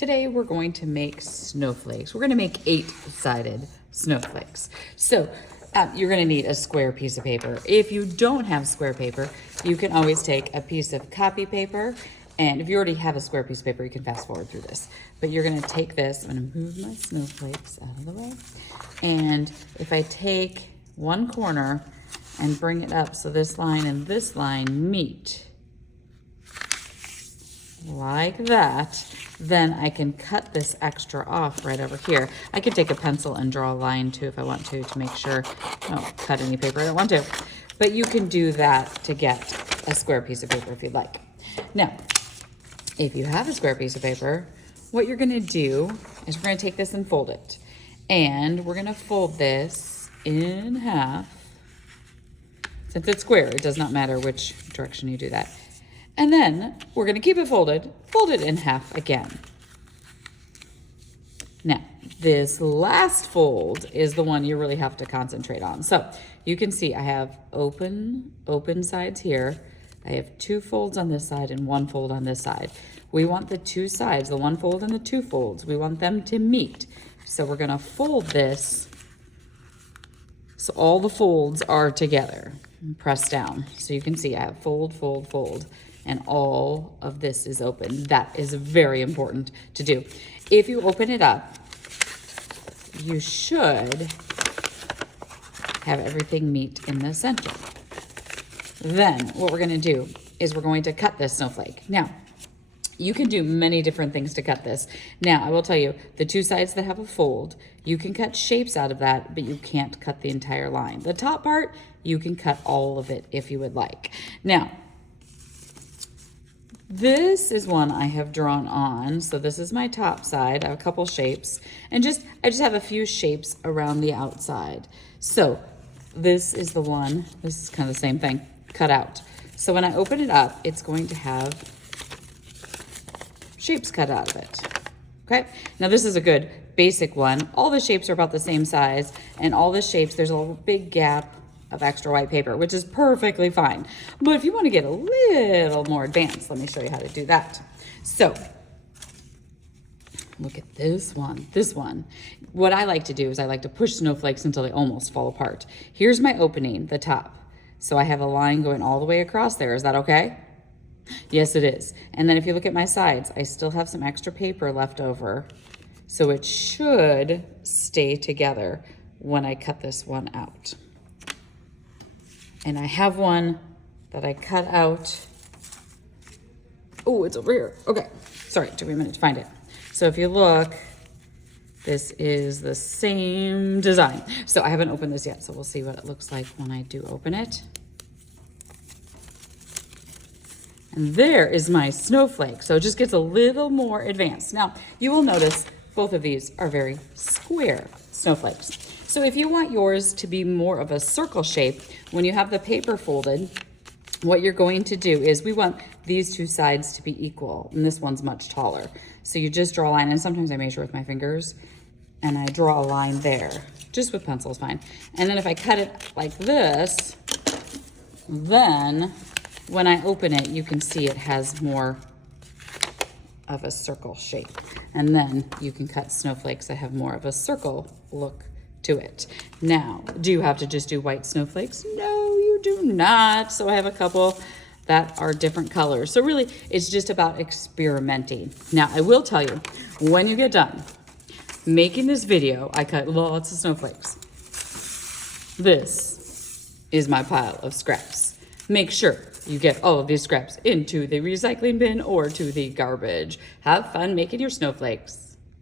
Today we're going to make snowflakes. We're going to make 8-sided snowflakes. So you're going to need a square piece of paper. If you don't have square paper, you can always take a piece of copy paper. And if you already have a square piece of paper, you can fast forward through this. But you're going to take this. I'm going to move my snowflakes out of the way. And if I take one corner and bring it up so this line and this line meet, like that, then I can cut this extra off right over here. I could take a pencil and draw a line too if I want to make sure I don't cut any paper I don't want to. But you can do that to get a square piece of paper if you'd like. Now, if you have a square piece of paper, what you're gonna do is we're gonna take this and fold it. And we're gonna fold this in half. Since it's square, it does not matter which direction you do that. And then we're gonna keep it folded, fold it in half again. Now, this last fold is the one you really have to concentrate on. So you can see I have open sides here. I have 2 folds on this side and 1 fold on this side. We want the 2 sides, the 1 fold and the 2 folds, we want them to meet. So we're gonna fold this so all the folds are together and press down. So you can see I have fold, fold, fold, and all of this is open. That is very important to do. If you open it up, you should have everything meet in the center. Then what we're gonna do is we're going to cut this snowflake. Now, you can do many different things to cut this. Now, I will tell you, the 2 sides that have a fold, you can cut shapes out of that, but you can't cut the entire line. The top part, you can cut all of it if you would like. Now, this is one I have drawn on. So this is my top side. I have a couple shapes and I just have a few shapes around the outside. So this is the one, this is kind of the same thing, cut out. So when I open it up, it's going to have shapes cut out of it. Okay, now this is a good basic one. All the shapes are about the same size, and all the shapes, there's a little big gap of extra white paper, which is perfectly fine. But if you want to get a little more advanced, let me show you how to do that. So look at this one. This one, what I like to do is I like to push snowflakes until they almost fall apart. Here's my opening, the top. So I have a line going all the way across there. Is that okay? Yes, it is. And then if you look at my sides, I still have some extra paper left over. So it should stay together when I cut this one out. And I have one that I cut out. Oh, it's over here. Okay, sorry, it took me a minute to find it. So if you look, this is the same design. So I haven't opened this yet, so we'll see what it looks like when I do open it. And there is my snowflake. So it just gets a little more advanced. Now, you will notice both of these are very square snowflakes. So if you want yours to be more of a circle shape, when you have the paper folded, what you're going to do is we want these 2 sides to be equal, and this one's much taller. So you just draw a line, and sometimes I measure with my fingers, and I draw a line there. Just with pencil is fine. And then if I cut it like this, then when I open it, you can see it has more of a circle shape. And then you can cut snowflakes that have more of a circle look to it. Now, do you have to just do white snowflakes? No, you do not. So I have a couple that are different colors. So really, it's just about experimenting. Now, I will tell you, when you get done making this video, I cut lots of snowflakes. This is my pile of scraps. Make sure you get all of these scraps into the recycling bin or to the garbage. Have fun making your snowflakes.